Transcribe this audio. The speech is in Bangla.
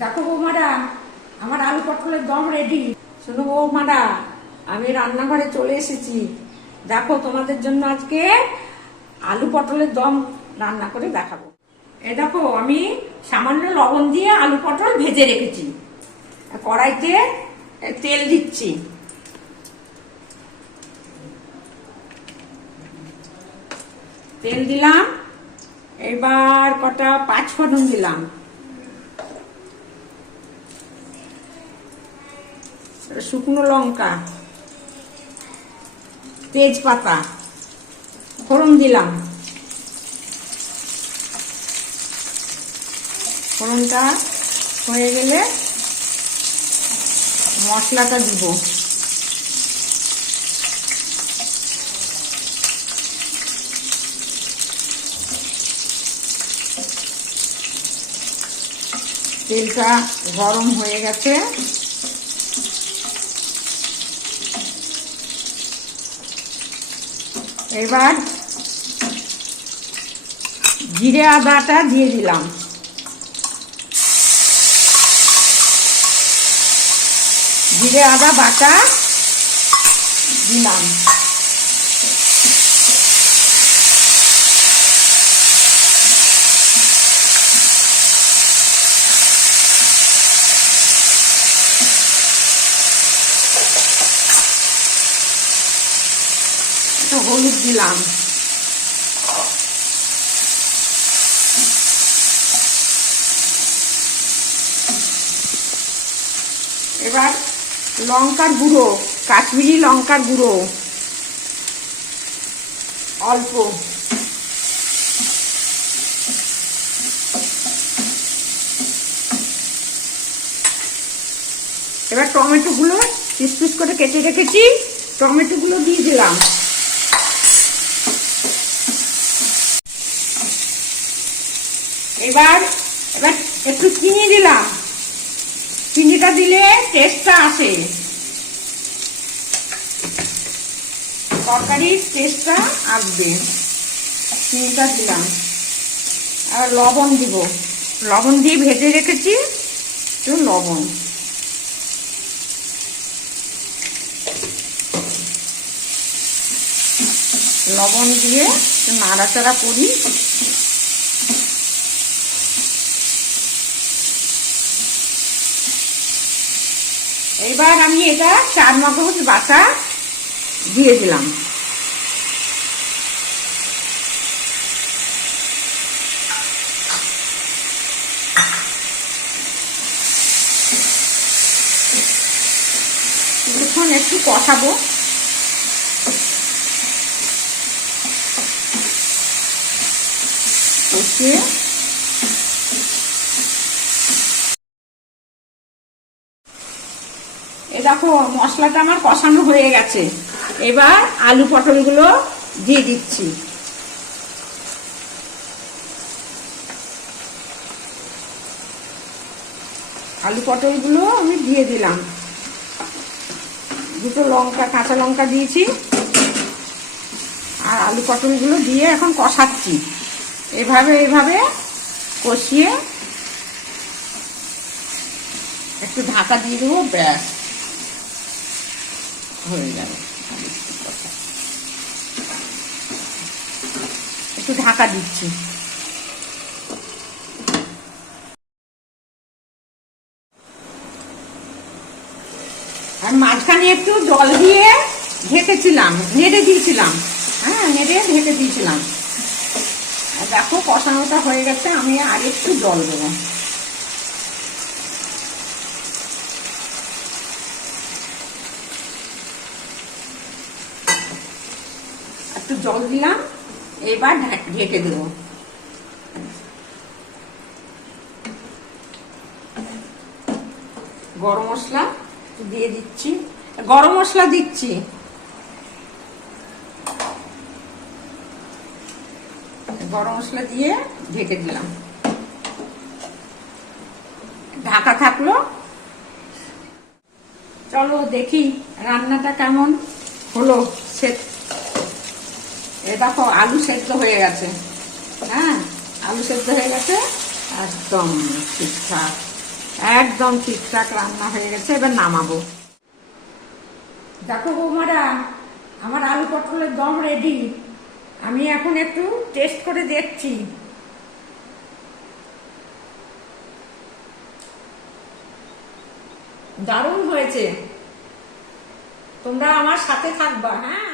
দেখো বৌমারা, আমার আলু পটলের দম রেডি। শোনো বৌমারা, আমি রান্নাঘরে চলে এসেছি। দেখো তোমাদের জন্য আজকে আলু পটলের দম রান্না করে দেখাবো। এ দেখো, আমি সামান্য লবণ দিয়ে আলু পটল ভেজে রেখেছি। কড়াইতে তেল দিচ্ছি। তেল দিলাম, এবার কটা পাঁচফোড়ন দিলাম, শুকনো লঙ্কা, তেজপাতা, ফোড়ন দিলাম। ফোড়নটা হয়ে গেলে মশলাটা দিব। তেলটা গরম হয়ে গেছে, এবার জিরে আদাটা দিয়ে দিলাম। জিরে আদা বাটা দিলাম। হলুদ দিলাম। এবার লঙ্কার গুঁড়ো, কাশ্মীরি লঙ্কার গুঁড়ো অল্প, এবার টমেটো গুলো পিস পিস করে কেটে রেখেছি, টমেটো গুলো দিয়ে দিলাম। এবার এবার একটু চিনি দিলাম। চিনিটা দিলে টেস্টটা আসে, তরকারির টেস্টটা আসবে। চিনিটা দিলাম। আর লবণ দিব, লবণ দিয়ে ভেজে রেখেছি, একটু লবণ। লবণ দিয়ে নাড়াচাড়া করি। এবার আমি এটা চার মগজ বাটা দিয়ে দিলাম। কিছুক্ষণ একটু কষাবো। কষিয়ে এ দেখো, মশলাটা আমার কষানো হয়ে গেছে। এবার আলু পটলগুলো দিয়ে দিচ্ছি। আলু পটলগুলো আমি দিয়ে দিলাম। দুটো লঙ্কা, কাঁচা লঙ্কা দিয়েছি। আর আলু পটলগুলো দিয়ে এখন কষাচ্ছি। এভাবে কষিয়ে একটু ঢাকা দিয়ে দেবো, ব্যাস হয়ে যাবে। একটু ঢাকা দিচ্ছি। আর মাঝখানে একটু জল দিয়ে ঢেকেছিলাম, নেড়ে দিয়েছিলাম। হ্যাঁ, নেড়ে ঢেকে দিয়েছিলাম। দেখো কষানোটা হয়ে গেছে, আমি আর একটু জল দেবো। একটু জল দিলাম, এবার ঢেকে দেব। গরম মশলা দিয়ে দিচ্ছি, গরম মশলা দিচ্ছি। গরম মশলা দিয়ে ঢেকে দিলাম। ঢাকা থাকলো। চলো দেখি রান্নাটা কেমন হলো। দেখো আলু সেদ্ধ হয়ে গেছে। হ্যাঁ, আলু সেদ্ধ হয়ে গেছে একদম ঠিকঠাক। একদম ঠিকঠাক রান্না হয়ে গেছে, এবার নামাবো। দেখো বৌমারা, আমার আলু পটলের দম রেডি। আমি এখন একটু টেস্ট করে দেখছি। দারুণ হয়েছে। তোমরা আমার সাথে থাকবা, হ্যাঁ।